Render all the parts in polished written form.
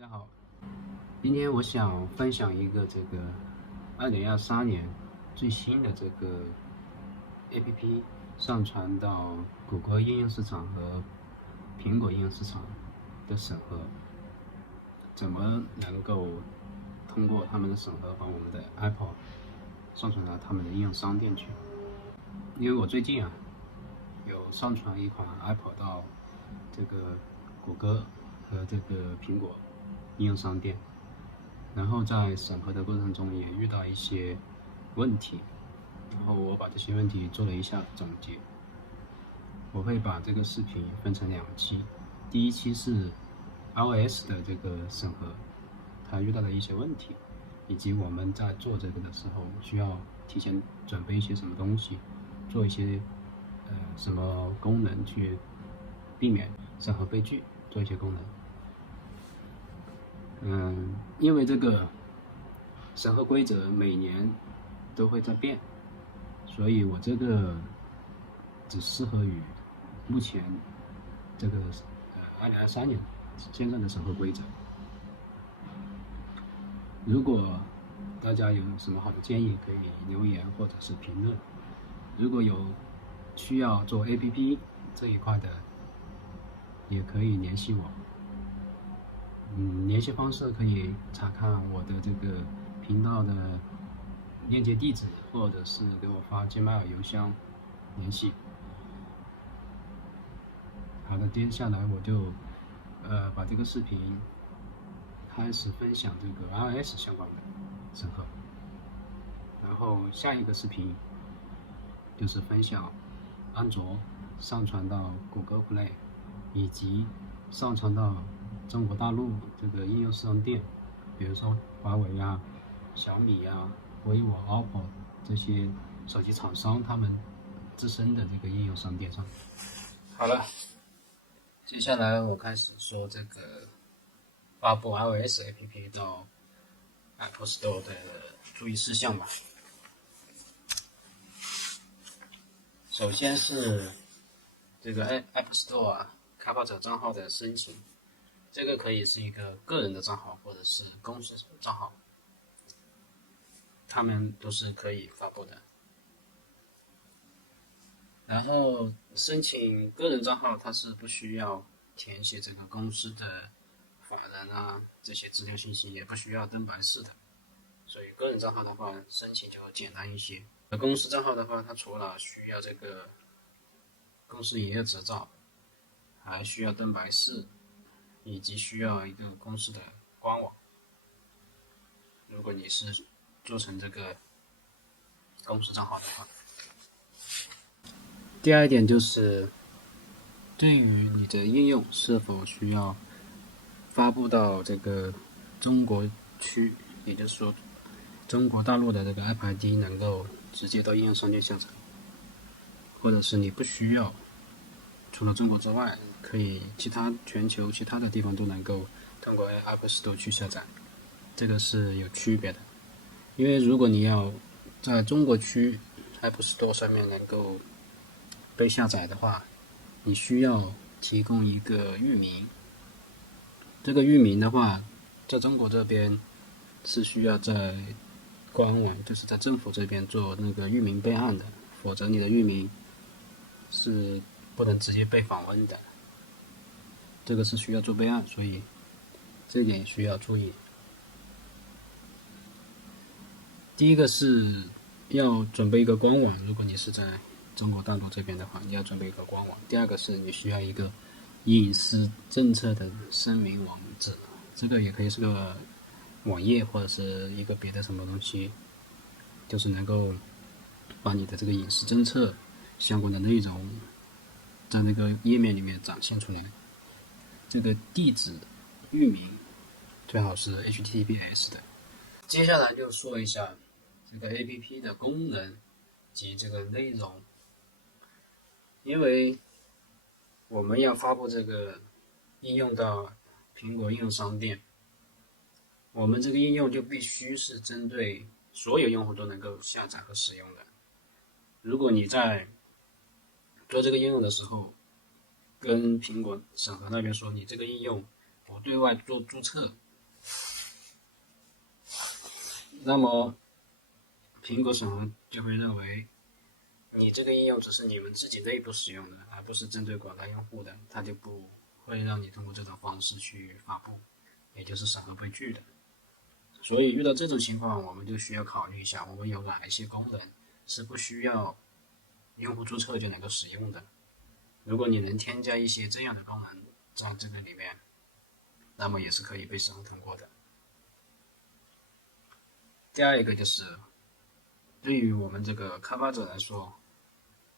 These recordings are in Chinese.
大家好，今天我想分享一个这个2023年最新的这个 APP 上传到谷歌应用市场和苹果应用市场的审核，怎么能够通过他们的审核把我们的 Apple 上传到他们的应用商店去？因为我最近有上传一款 Apple 到这个谷歌和这个苹果应用商店，然后在审核的过程中也遇到一些问题，然后我把这些问题做了一下总结。我会把这个视频分成2期，第一期是 iOS 的这个审核，它遇到的一些问题，以及我们在做这个的时候需要提前准备一些什么东西，做一些什么功能去避免审核被拒，做一些功能。因为这个审核规则每年都会在变，所以我这个只适合于目前这个2023年现在的审核规则。如果大家有什么好的建议，可以留言或者是评论。如果有需要做 APP 这一块的，也可以联系我。联系方式可以查看我的这个频道的链接地址，或者是给我发 Gmail 邮箱联系。好的，接下来我就把这个视频开始分享这个 iOS 相关的审核，然后下一个视频就是分享安卓上传到谷歌 Play 以及上传到中国大陆这个应用商店，比如说华为小米vivo、OPPO 这些手机厂商他们自身的这个应用商店上。好了，接下来我开始说这个发布 iOS APP 到 Apple Store 的注意事项吧。首先是这个 App Store 开发者账号的申请，这个可以是一个个人的账号或者是公司账号，他们都是可以发布的。然后申请个人账号，它是不需要填写这个公司的法人这些资料信息，也不需要登白式的，所以个人账号的话申请就简单一些。公司账号的话，它除了需要这个公司营业执照，还需要登白式，以及需要一个公司的官网。如果你是做成这个公司账号的话，第二点就是对于你的应用是否需要发布到这个中国区，也就是说中国大陆的这个 App ID 能够直接到应用商店下载，或者是你不需要，除了中国之外，可以全球其他的地方都能够通过 App Store 去下载，这个是有区别的。因为如果你要在中国区 App Store 上面能够被下载的话，你需要提供一个域名。这个域名的话，在中国这边是需要在官网，就是在政府这边做那个域名备案的，否则你的域名是不能直接被访问的。这个是需要做备案，所以这一点也需要注意。第一个是要准备一个官网，如果你是在中国大陆这边的话，你要准备一个官网。第二个是你需要一个隐私政策的声明网址，这个也可以是个网页或者是一个别的什么东西，就是能够把你的这个隐私政策相关的内容在那个页面里面展现出来。这个地址域名最好是 HTTPS 的。接下来就说一下这个 APP 的功能及这个内容，因为我们要发布这个应用到苹果应用商店，我们这个应用就必须是针对所有用户都能够下载和使用的。如果你在做这个应用的时候，跟苹果审核那边说你这个应用不对外做注册，那么苹果审核就会认为你这个应用只是你们自己内部使用的，而不是针对广大用户的，它就不会让你通过这种方式去发布，也就是审核被拒的。所以遇到这种情况，我们就需要考虑一下，我们有哪一些功能是不需要用户注册就能够使用的。如果你能添加一些这样的功能在这个里面，那么也是可以被审核通过的。第二一个就是对于我们这个开发者来说，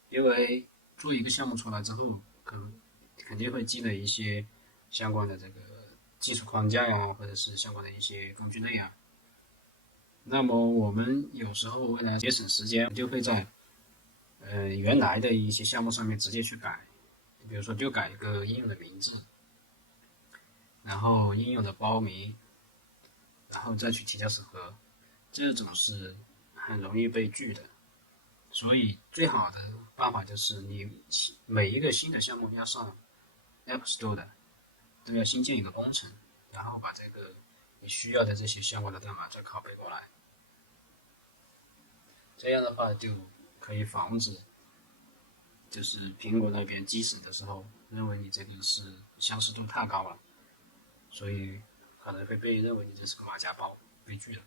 因为做一个项目出来之后，肯定会积累一些相关的这个技术框架呀，或者是相关的一些工具类啊。那么我们有时候为了节省时间，就会在原来的一些项目上面直接去改，比如说就改一个应用的名字，然后应用的包名，然后再去提交审核，这种是很容易被拒的。所以最好的办法就是你每一个新的项目要上 App Store 的，都要新建一个工程，然后把这个你需要的这些相关的代码再拷贝过来。这样的话就可以防止，就是苹果那边基审的时候认为你这个是相似度太高了，所以可能会被认为你这是个马甲包，被拒了。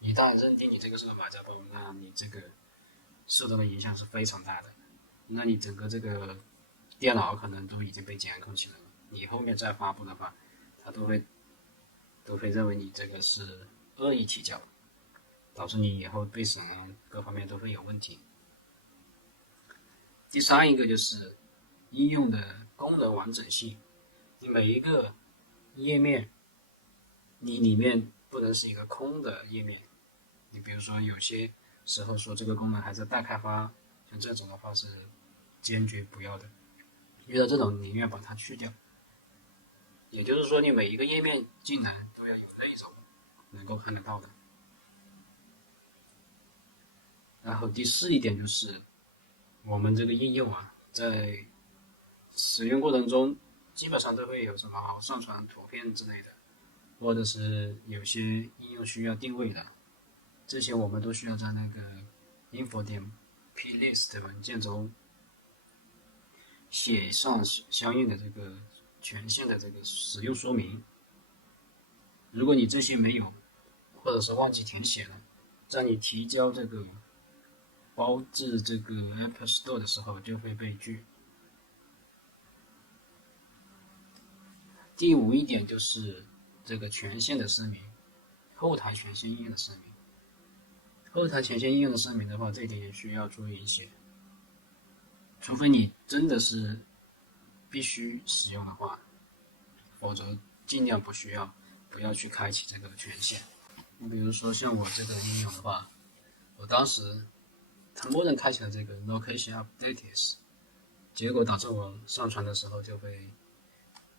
一旦认定你这个是个马甲包，那你这个受到的影响是非常大的。那你整个这个电脑可能都已经被监控起来了，你后面再发布的话，它都会认为你这个是恶意提交，导致你以后被审各方面都会有问题。第三一个就是应用的功能完整性，你每一个页面，你里面不能是一个空的页面。你比如说有些时候说这个功能还在待开发，像这种的话是坚决不要的。遇到这种宁愿把它去掉。也就是说，你每一个页面进来都要有内容能够看得到的。然后第四一点就是，我们这个应用啊，在使用过程中，基本上都会有什么上传图片之类的，或者是有些应用需要定位的，这些我们都需要在那个 info 点 plist 文件中写上相应的这个权限的这个使用说明。如果你这些没有，或者是忘记填写了，在你提交这个包至这个 App Store 的时候就会被拒。第五一点就是这个权限的声明，后台权限应用的声明。后台权限应用的声明的话，这一点也需要注意一些。除非你真的是必须使用的话，否则尽量不要去开启这个权限。你比如说像我这个应用的话，我当时它默认开启了这个 location updates， 结果导致我上传的时候就会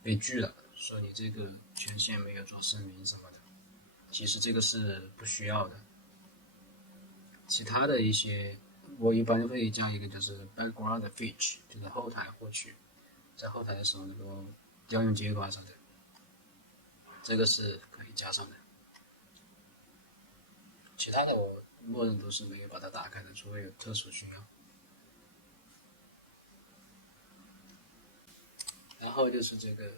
被拒了，说你这个权限没有做声明什么的。其实这个是不需要的。其他的一些，我一般会加一个就是 background fetch， 就是后台获取，在后台的时候能够调用结果啥的，这个是可以加上的。其他的我默认都是没有把它打开的，除非有特殊需要。然后就是这个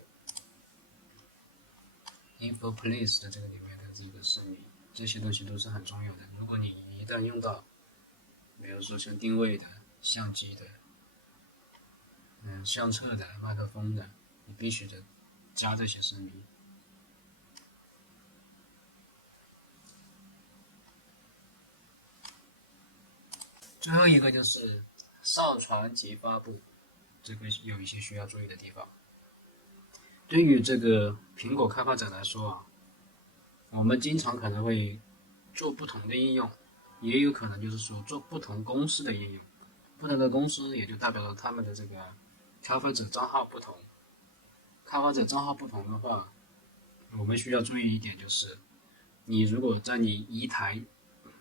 info place 的这个里面的这个声明，这些东西都是很重要的。如果你一旦用到，比如说像定位的、相机的、相册的、麦克风的，你必须得加这些声明。最后一个就是上传及发布，这个有一些需要注意的地方。对于这个苹果开发者来说啊，我们经常可能会做不同的应用，也有可能就是说做不同公司的应用。不同的公司也就代表了他们的这个开发者账号不同。开发者账号不同的话，我们需要注意一点就是，你如果在你一台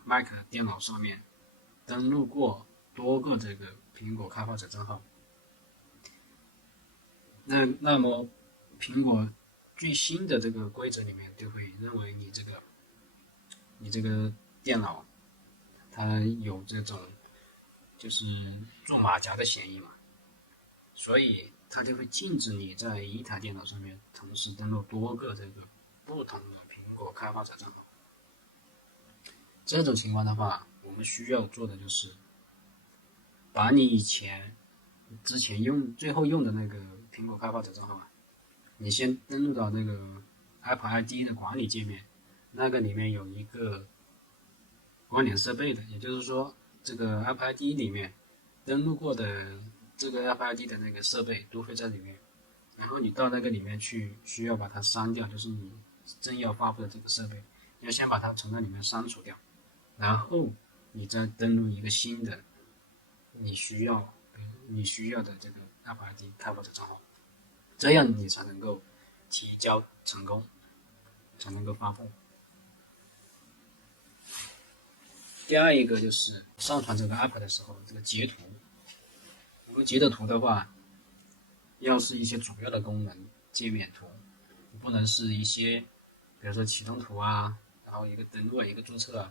Mac 电脑上面登录过多个这个苹果开发者账号，那么苹果最新的这个规则里面就会认为你这个你这个电脑它有这种就是做马甲的嫌疑嘛，所以它就会禁止你在一台电脑上面同时登录多个这个不同的苹果开发者账号。这种情况的话，我们需要做的就是把你之前最后用的那个苹果开发者账号你先登录到那个 Apple ID 的管理界面，那个里面有一个关联设备的，也就是说，这个 Apple ID 里面登录过的这个 Apple ID 的那个设备都会在里面。然后你到那个里面去，需要把它删掉，就是你正要发布的这个设备，要先把它从那里面删除掉，然后你再登录一个新的你需要的这个 Apple ID 开发者账号，这样你才能够提交成功，才能够发布。第二一个就是上传这个 app 的时候，这个截图，如果截的图的话，要是一些主要的功能界面图，不能是一些比如说启动图啊，然后一个登录一个注册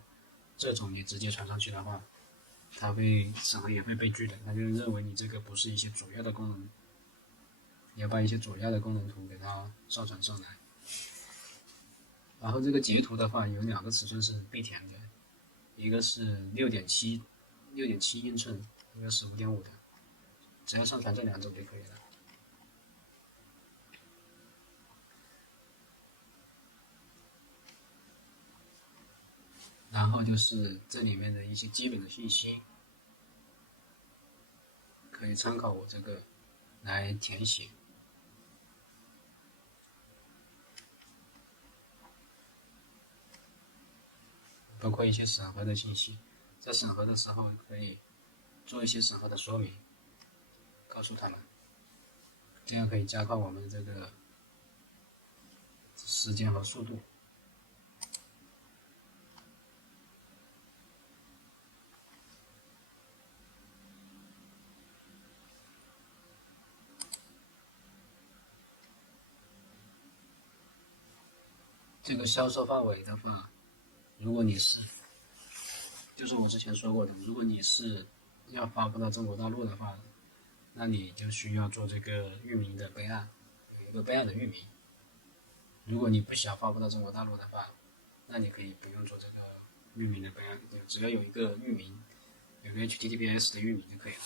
这种你直接传上去的话，它会审核也会被拒的，他就认为你这个不是一些主要的功能，你要把一些主要的功能图给它上传上来。然后这个截图的话，有2个尺寸是必填的，一个是6.7英寸，一个是5.5的，只要上传这2种就可以了。然后就是这里面的一些基本的信息，可以参考我这个来填写，包括一些审核的信息，在审核的时候可以做一些审核的说明，告诉他们，这样可以加快我们这个时间和速度。这个销售范围的话，如果你是，就是我之前说过的，如果你是要发布到中国大陆的话，那你就需要做这个域名的备案，有一个备案的域名。如果你不想发布到中国大陆的话，那你可以不用做这个域名的备案，只要有一个域名，有个 HTTPS 的域名就可以了。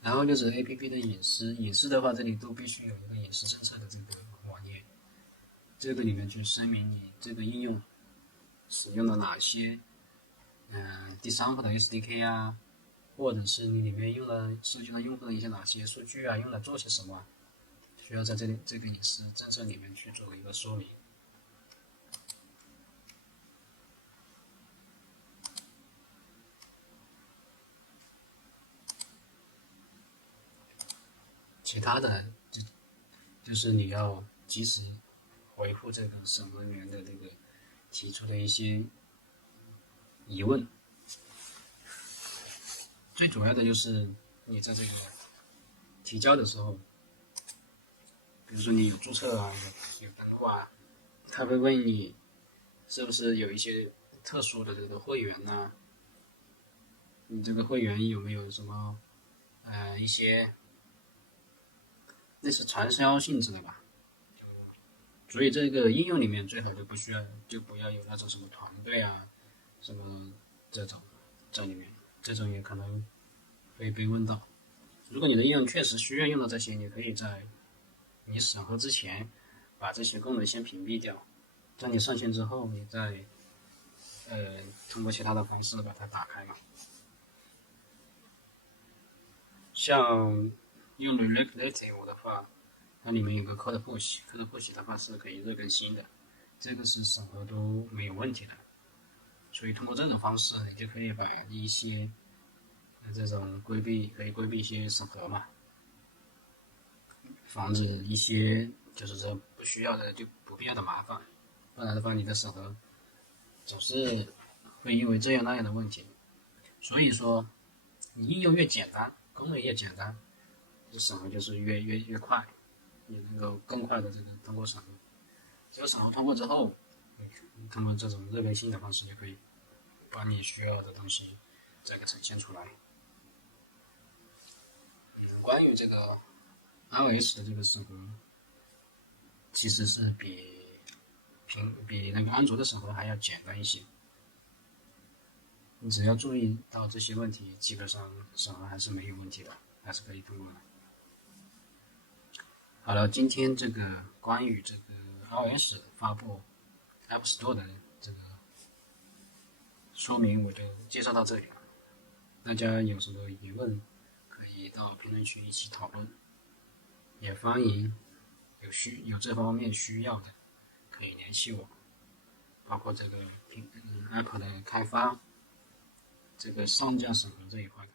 然后就是 APP 的隐私，隐私的话，这里都必须有一个隐私政策的这个网页，这个里面就声明你这个应用使用了哪些第三方的 SDK 啊，或者是你里面收集了用户的一些哪些数据啊，用来做些什么，需要在这个隐私政策里面去做一个说明。其他的就是你要及时回复这个审核员的这个提出的一些疑问。最主要的就是你在这个提交的时候，比如说你有注册啊，有登录啊，他会问你是不是有一些特殊的这个会员呢？你这个会员有没有什么一些类似传销性质的吧？所以这个应用里面最好就不要有那种什么团队啊，什么这种在里面，这种也可能会被问到。如果你的应用确实需要用到这些，你可以在你审核之前把这些功能先屏蔽掉，在你上线之后，你再通过其他的方式把它打开嘛。像用 React Native 的话，它里面有个 Code Push，Code Push 的话是可以热更新的，这个是审核都没有问题的。所以通过这种方式，你就可以把一些这种可以规避一些审核嘛，防止一些就是说不需要的就不必要的麻烦，不然的话你的审核总是会因为这样那样的问题。所以说，你应用越简单，功能越简单，你审核就是越快，你能够更快的这个通过审核。只有审核通过之后，你通过这种热更新的方式，就可以把你需要的东西再给呈现出来。关于这个 iOS 的这个审核，其实是比那个安卓的审核还要简单一些。你只要注意到这些问题，基本上审核还是没有问题的，还是可以通过的。好了，今天这个关于这个 iOS 发布 App Store 的这个说明，我就介绍到这里了。大家有什么疑问，可以到评论区一起讨论，也欢迎有这方面需要的可以联系我，包括这个App 的开发，这个上架审核这一块的。